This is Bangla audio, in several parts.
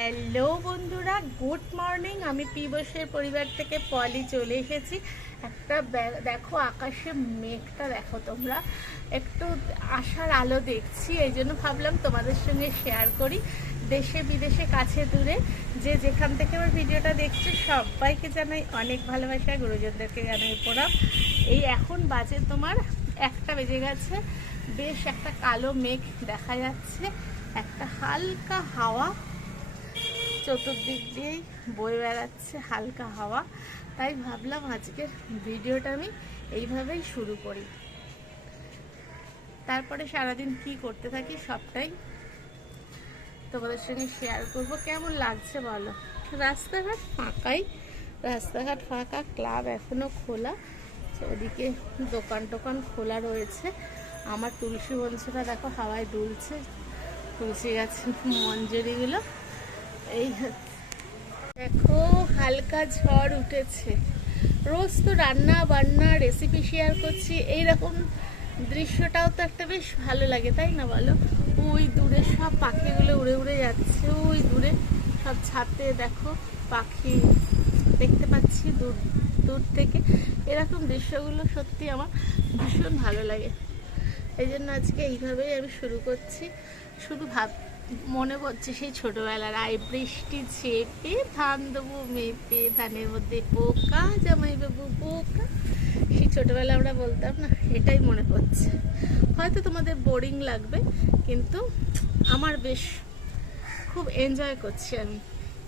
হ্যালো বন্ধুরা, গুড মর্নিং। আমি পিবসের পরিবার থেকে পলি চলে এসেছি। একটা দেখো আকাশে মেঘটা, দেখো তোমরা। একটু আশার আলো দেখছি, এই জন্য ভাবলাম তোমাদের সঙ্গে শেয়ার করি। দেশে, বিদেশে, কাছে, দূরে, যে যেখান থেকে আমার ভিডিওটা দেখছ, সবাইকে জানাই অনেক ভালোবাসা, গুরুজনদেরকে জানাই প্রণাম। এই এখন বাজে তোমার একটা বেজে গেছে। বেশ একটা কালো মেঘ দেখা যাচ্ছে, একটা হালকা হাওয়া। চতুর্দিক দিয়েই বয়ে বেড়াচ্ছে হালকা হাওয়া। তাই ভাবলাম আজকের ভিডিওটা আমি এইভাবেই শুরু করি। তারপরে সারাদিন কি করতে থাকি সবটাই তোমাদের সঙ্গে শেয়ার করব। কেমন লাগছে বলো? রাস্তাঘাট ফাঁকাই। রাস্তাঘাট ফাঁকা ক্লাব এখনও খোলা। ওদিকে দোকান টোকান খোলা রয়েছে। আমার তুলসী বংশটা দেখো হাওয়ায় দুলছে। তুলসী গাছের মঞ্জুরিগুলো। এই দেখো, হালকা ঝড় উঠেছে। রোজ তো রান্না বান্না রেসিপি শেয়ার করছি। এইরকম দৃশ্যটাও তো একটা বেশ ভালো লাগে, তাই না বলো? ওই দূরে সব পাখিগুলো উড়ে উড়ে যাচ্ছে। ওই দূরে সব ছাতে দেখো পাখি দেখতে পাচ্ছি দূর দূর থেকে। এরকম দৃশ্যগুলো সত্যি আমার ভীষণ ভালো লাগে। এই জন্য আজকে এইভাবেই আমি শুরু করছি। শুধু ভাব মনে পড়ছে সেই ছোটবেলার আই বৃষ্টি চেপে ধান দেবো মেপে ধানের মধ্যে পোকা জামাই বাবু পোকা। সেই ছোটবেলা আমরা বলতাম না, এটাই মনে পড়ছে। হয়তো তোমাদের বোরিং লাগবে, কিন্তু আমার বেশ খুব এনজয় করছি আমি।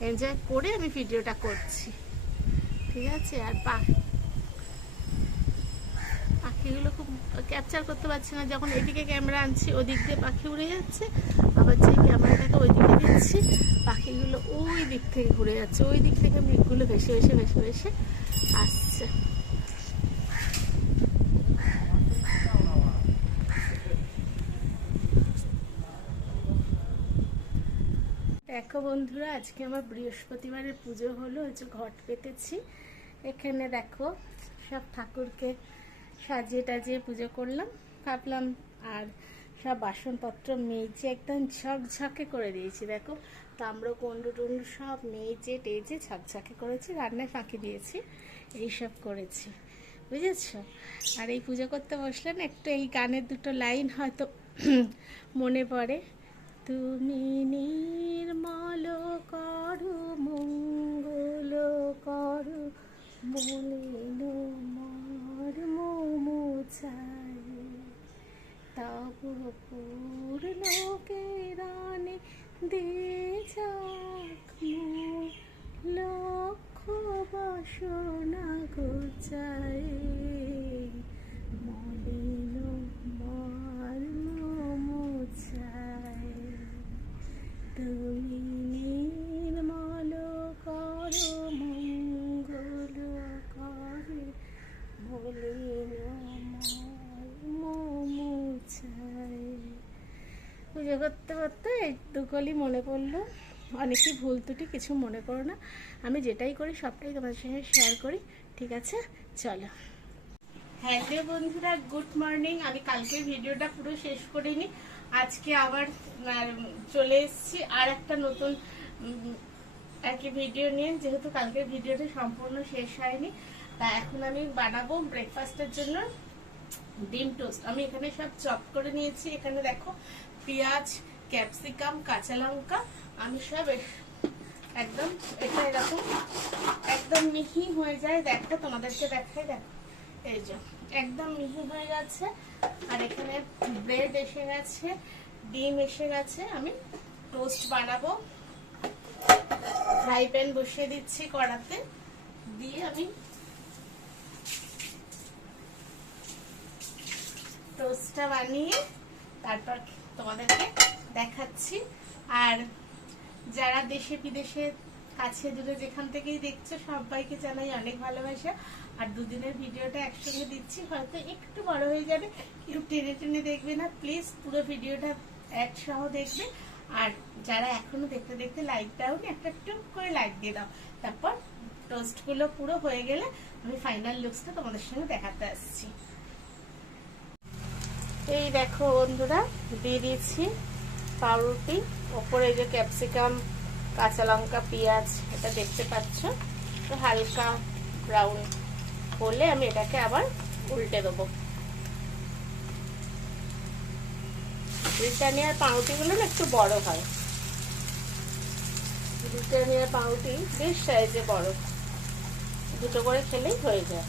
এনজয় করে আমি ভিডিওটা করছি। ঠিক আছে? আর পা পাখিগুলো খুব ক্যাপচার করতে পারছি না। যখন এদিকে ক্যামেরা আনছি, ওদিক দিয়ে পাখি উড়ে যাচ্ছে। আবার যে ক্যামেরাটাকে ওইদিকে দিচ্ছি, পাখিগুলো ওই দিক থেকে ঘুরে যাচ্ছে। ওই দিক থেকে মেঘগুলো ভেসে ভেসে ভেসে ভেসে আসছে। দেখো বন্ধুরা, আজকে আমার বৃহস্পতিবারের পুজো হলো। যে ঘট পেতেছি। এখানে দেখো সব ঠাকুরকে সাজিয়ে টাজিয়ে পুজো করলাম। ভাবলাম, আর সব বাসনপত্র মেজে একদম ঝকঝকে করে দিয়েছি, দেখো। তাম্র কুণ্ডু টুন্ডু সব মেজে, টেজে ঝকঝকে করেছি, রান্নায় ফাঁকি দিয়েছি, এইসব করেছি। বুঝেছ? আর এই পুজো করতে বসলে না, একটু এই গানের দুটো লাইন হয়তো মনে পড়ে। তুমি নির্মল দে যাক লক্ষ বাসনা গোচাই পুজো করতে করতে একটুখালি মনে পড়ল। অনেকই ভুল ত্রুটি, কিছু মনে করো না। আমি যেটাই করি, সবটাই তোমাদের সঙ্গে শেয়ার করি। ঠিক আছে? চলো। হ্যালো বন্ধুরা গুড মর্নিং আমি কালকের ভিডিওটা পুরো শেষ করিনি। আজকে আবার চলে এসেছি আর একটা নতুন আর কি ভিডিও নিয়ে। যেহেতু কালকের ভিডিওটা সম্পূর্ণ শেষ হয়নি, তা এখন আমি বানাবো ব্রেকফাস্টের জন্য ডিম টোস্ট আমি এখানে সব চপ করে নিয়েছি। এখানে দেখো পেঁয়াজ, ক্যাপসিকাম, কাঁচা লঙ্কা, আমি সব একদম এটা এরকম একদম মিহি হয়ে যায়। দেখো, তোমাদেরকে দেখাই, দেখো। এই যে, একদম মিহি হয়ে গেছে। আর এখানে ব্রেড এসে গেছে, ডিম এসে গেছে। আমি টোস্ট বানাবো। ফ্রাই প্যান বসিয়ে দিচ্ছি কড়াতে। দিয়ে আমি টোস্টটা বানিয়ে তারপর তোমাদেরকে দেখাচ্ছি। আর যারা দেশে বিদেশে কাছে দূরে যেখান থেকেই দেখছ, সবাইকে জানাই অনেক ভালোবাসা। আর দুদিনের ভিডিওটা একসঙ্গে দিচ্ছি, হয়তো একটু বড় হয়ে যাবে, কেউ টেনে টেনে দেখবে না। প্লিজ পুরো ভিডিওটা এক সহ দেখবে। আর যারা এখনও দেখতে দেখতে লাইক দাওনি একটা টুক করে লাইক দিয়ে দাও। তারপর টোস্টগুলো পুরো হয়ে গেলে আমি ফাইনাল লুকসটা তোমাদের সঙ্গে দেখাতে আসছি। এই দেখো বন্ধুরা, দিয়ে দিয়েছি পাউরুটি। ওপরে যে ক্যাপসিকাম, কাঁচা লঙ্কা, পেঁয়াজ, এটা দেখতে পাচ্ছ। তো হালকা ব্রাউন হলে আমি এটাকে আবার উল্টে দেবো। ব্রিটানিয়ার পাউরুটিগুলো না একটু বড় হয়। ব্রিটানিয়ার পাউরুটি বেশ সাইজে বড়। দুটো করে খেলেই হয়ে যায়।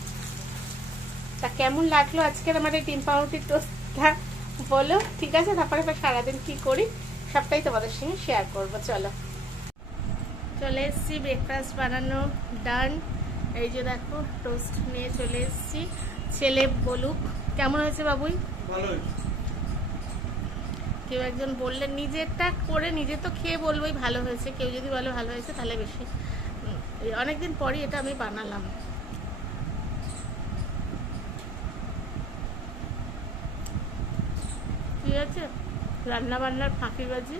তা কেমন লাগল আজকের আমার এই ডিম পাউরুটির টোস্টটা বলো ঠিক আছে? তারপরে এবার সারাদিন কি করি সবটাই তোমাদের সঙ্গে শেয়ার করব চলো। চলে এসেছি ব্রেকফাস্ট বানানো ডান এই যে দেখো টোস্ট নিয়ে চলে এসেছি। ছেলে বলুক কেমন হয়েছে বাবুই? কেউ একজন বললেন নিজেরটা করে নিজে তো খেয়ে বলবোই ভালো হয়েছে। কেউ যদি বলে ভালো হয়েছে তাহলে বেশি। অনেকদিন পরই এটা আমি বানালাম। ঠিক আছে রান্না বান্নার ফাঁকিবাজি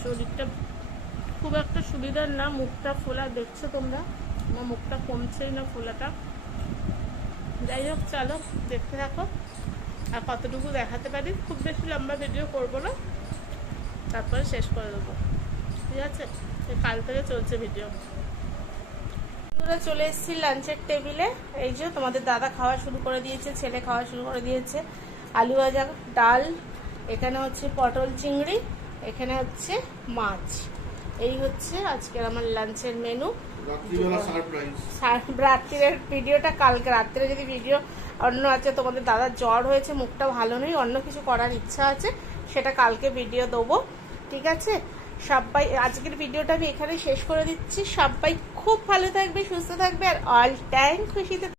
শরীরটা খুব একটা সুবিধার না, মুখটা ফোলা, দেখছ তোমরা? আমার মুখটা কমছেই না ফোলাটা। যাই হোক, চলো, দেখতে থাকো। আর কতটুকু দেখাতে পারি? খুব বেশি লম্বা ভিডিও করব না। তারপরে শেষ করে দেবো। ঠিক আছে? কাল থেকে চলছে ভিডিও চলে এসেছি লাঞ্চের টেবিলে এই যে তোমাদের দাদা খাওয়া শুরু করে দিয়েছে, ছেলে খাওয়া শুরু করে দিয়েছে। আলু ভাজা ডাল এখানে হচ্ছে পটল চিংড়ি এখানে হচ্ছে মাছ। এই হচ্ছে আজকের আমার লাঞ্চের মেনু সার- ভিডিওটা কালকে রাত্রে যদি ভিডিও অন্য আছে তোমাদের দাদার জ্বর হয়েছে মুখটা ভালো নেই অন্য কিছু করার ইচ্ছা আছে সেটা কালকে ভিডিও দেবো। ঠিক আছে? সবাই আজকের ভিডিওটা আমি এখানে শেষ করে দিচ্ছি। সবাই খুব ভালো থাকবে সুস্থ থাকবে আর অল টাইম খুশিতে